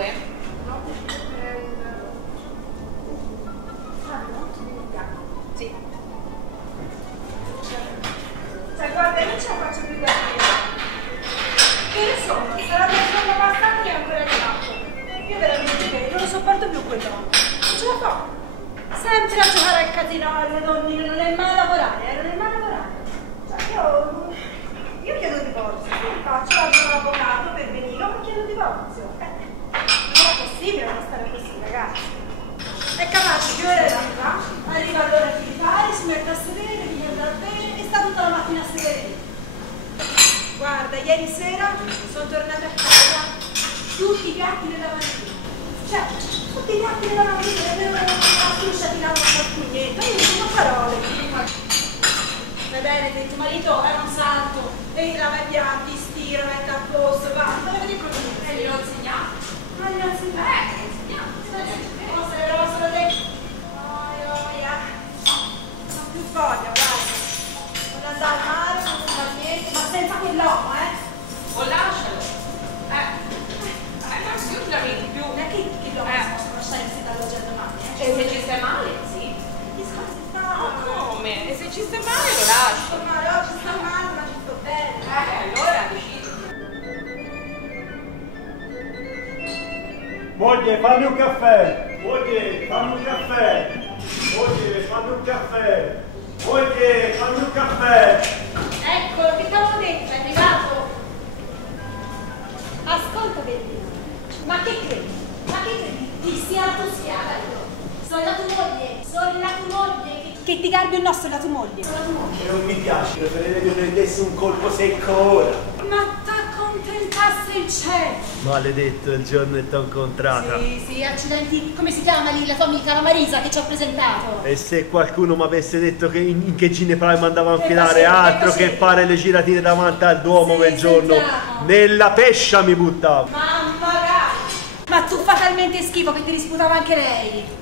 due? No, è un... Sì. Cioè, guarda, io non ce la faccio più da dire. Che ne so, sarà la seconda pasta che è ancora arrivato. Io veramente non lo sopporto più quell'uomo. Non ce la fa. Sempre a giocare al casino alle donnine, non è mai lavorare, non è mai lavorare. Cioè, io chiedo divorzio, io faccio l'avvocato per venire, ma chiedo divorzio. Non è possibile non stare così, ragazzi. È capace che ora arriva all'ora di rifare, si mette a sedere, vi andrà bene e sta tutta la mattina a sedere lì. Guarda, ieri sera sono tornata a casa, tutti i piatti nella lavandina. Cioè, tutti i piatti nella lavandina, avevo la fruscia di lavoro al pugnetto, io non ho parole. Va bene, che tuo marito è un santo, e lava i piatti, stira, mette a posto, va, dove vedi proprio? Gliel'ho insegnato. Ma gliel'ho insegnato. Cosa le roba solo te? Non più voglia, guarda. Non andare al mare, non fare niente, ma senza quell'uomo, O lascialo. Ma se io ti lamenti più. Non è che l'uomo si possa lasciare se dall'oggi al domani, E se ci stai male, sì. Che cosa si fa? Ma come? E se ci stai male lo lascio. Ma oggi sta male, ma ci sto bene. Allora decidi. Moglie, fammi un caffè! Moglie, fammi un caffè! Moglie, fammi un caffè! Moglie, fammi un caffè! Eccolo, che t'avevo detto, è arrivato. Ascolta, bellina. Ma che credi? Ma che credi? Ti sia la tua schiava io. Sono la tua moglie. Sono la tua moglie. Che ti garbi il nostro, la tua moglie. Sono la tua moglie. E non mi piace, preferirei che prendessi un colpo secco ora. Ma t'accontentasse il cielo. Maledetto il giorno che t'ho incontrata. Sì, accidenti. Come si chiama lì la tua amica, la Marisa, che ci ha presentato? E se qualcuno mi avesse detto che in che ginepraio mi andava a Che infilare facevi, altro che che facevi? fare le giratine davanti al Duomo Sì, quel giorno, sentiamo. nella pescia mi buttavo. Ma magari. Ma tu fa talmente schifo che ti risputava anche lei.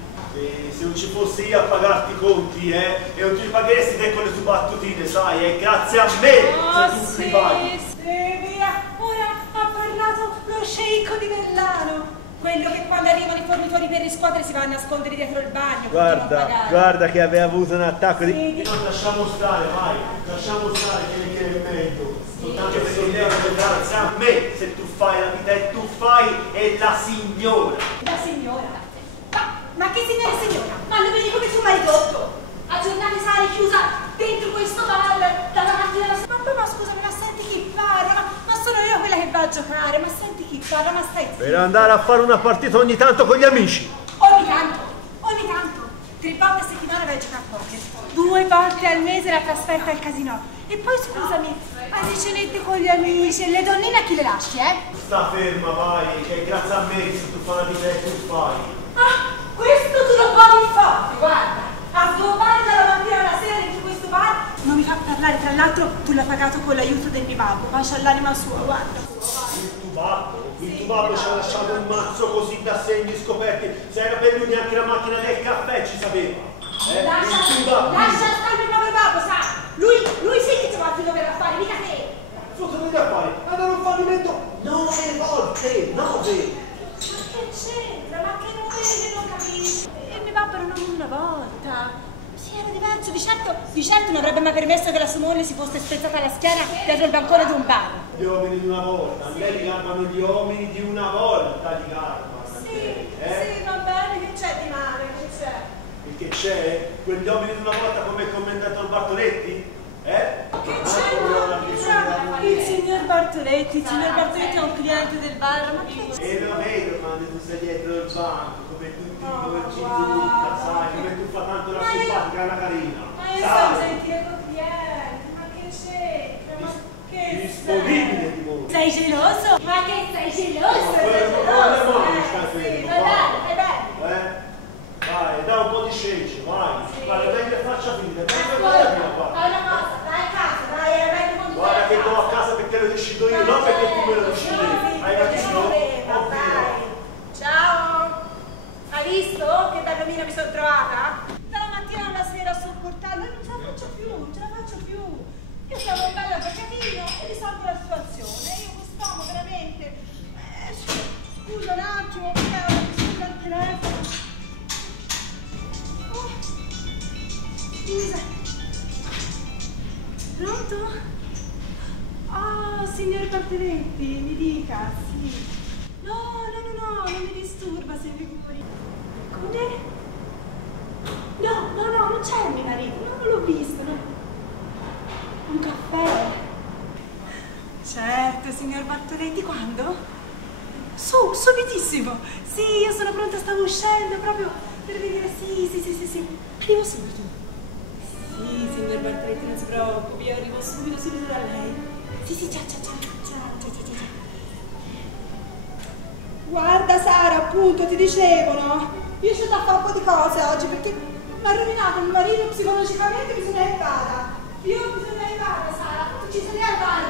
Se non ci fossi io a pagarti i conti, e non ti pagheresti te con le tue battutine, sai, è grazie a me se tu mi paghi. Via. Ora ha parlato lo sceicco di Vellano. Quello che quando arrivano i fornitori per riscuotere si va a nascondere dietro il bagno. Guarda che aveva avuto un attacco di... Sì. No, lasciamo stare, vai, lasciamo stare che è meglio. Soltanto perché devi grazie a me se tu fai la vita e tu fai è la signora. La signora. Ma che signora e signora? Ma lo vedi come tu mi hai ridotto? A giornate sane chiusa dentro questo bar dalla mattina alla sera. Ma scusami, ma senti chi parla? Ma sono io quella che va a giocare, ma senti chi parla, ma stai zitto. Per andare a fare una partita ogni tanto con gli amici. Ogni tanto. 3 volte a settimana vai a giocare a poker. 2 volte al mese la trasferta al casino. E poi scusami, alle cenette con gli amici e le donnine a chi le lasci, Sta ferma, vai, che è grazie a me che tu fai la vita e tu fai. Ah, questo tu lo trovi forte, guarda. A sgobare dalla mattina alla sera dentro questo bar. Non mi fa parlare, tra l'altro tu l'hai pagato con l'aiuto del mio babbo. Pace all'anima sua, guarda. Il tuo babbo ci ha lasciato un mazzo così da segni scoperti. Se era per lui neanche la macchina del caffè ci sapeva. Lascia stare il proprio babbo, sa? Lui sì che ci va a dover fare, mica te. Cosa devi fare? Andare a un fallimento 9 volte, 9. Ma che c'entra? Ma che non vedi che non capisci? E mio babbo era una volta. Sì, era diverso. Di certo non avrebbe mai permesso che la sua moglie si fosse spezzata la schiena dietro il bancone di un bar. Gli uomini di una volta, a me li garbano gli uomini di una volta, li garbano. Sì, va bene, che c'è di male, che c'è? E che c'è? Quegli uomini di una volta come il commendator Bartoletti? Che c'è? Il signor Bartoletti è un cliente del bar, ma che c'è? E lo vedo quando tu sei dietro il banco, come tu ci trucca, sai, come tu fa tanto la simpatica e la carina. Ma io sono gentile col cliente, ma che c'entra? Ma che disponibile di voi. Sei geloso? Ma che sei geloso? Vai bene. Vai, dai un po' di scence, vai. Guarda, dai che faccia finita. Fai una cosa, vai a casa, dai, era meglio con Guarda che do a casa perché lo decido io, non perché tu me lo decidi. Hai capito? Ciao! Hai visto che bella mina mi sono trovata? Dalla mattina alla sera a sopportarlo e non ce la faccio più. Io stavo un bel avvocatino e risolvo la situazione. Io quest'uomo veramente... scusa un attimo. signor Bartoletti, mi dica, sì. No, non mi disturba, si figuri. Come? No, non c'è mio marito, non l'ho visto, no. Un caffè? Certo, signor Bartoletti, quando? Subitissimo. Sì, io sono pronta, stavo uscendo proprio per venire, sì. Arrivo subito. Sì, signor Bartoletti, non si preoccupi, io arrivo subito da lei. Sì, ciao. Guarda Sara, appunto, ti dicevo, no? Io c'ho da fare un po' di cose oggi perché mi ha rovinato il marito psicologicamente, bisogna aiutare. Io bisogna aiutare, Sara, tu ci sei al bar,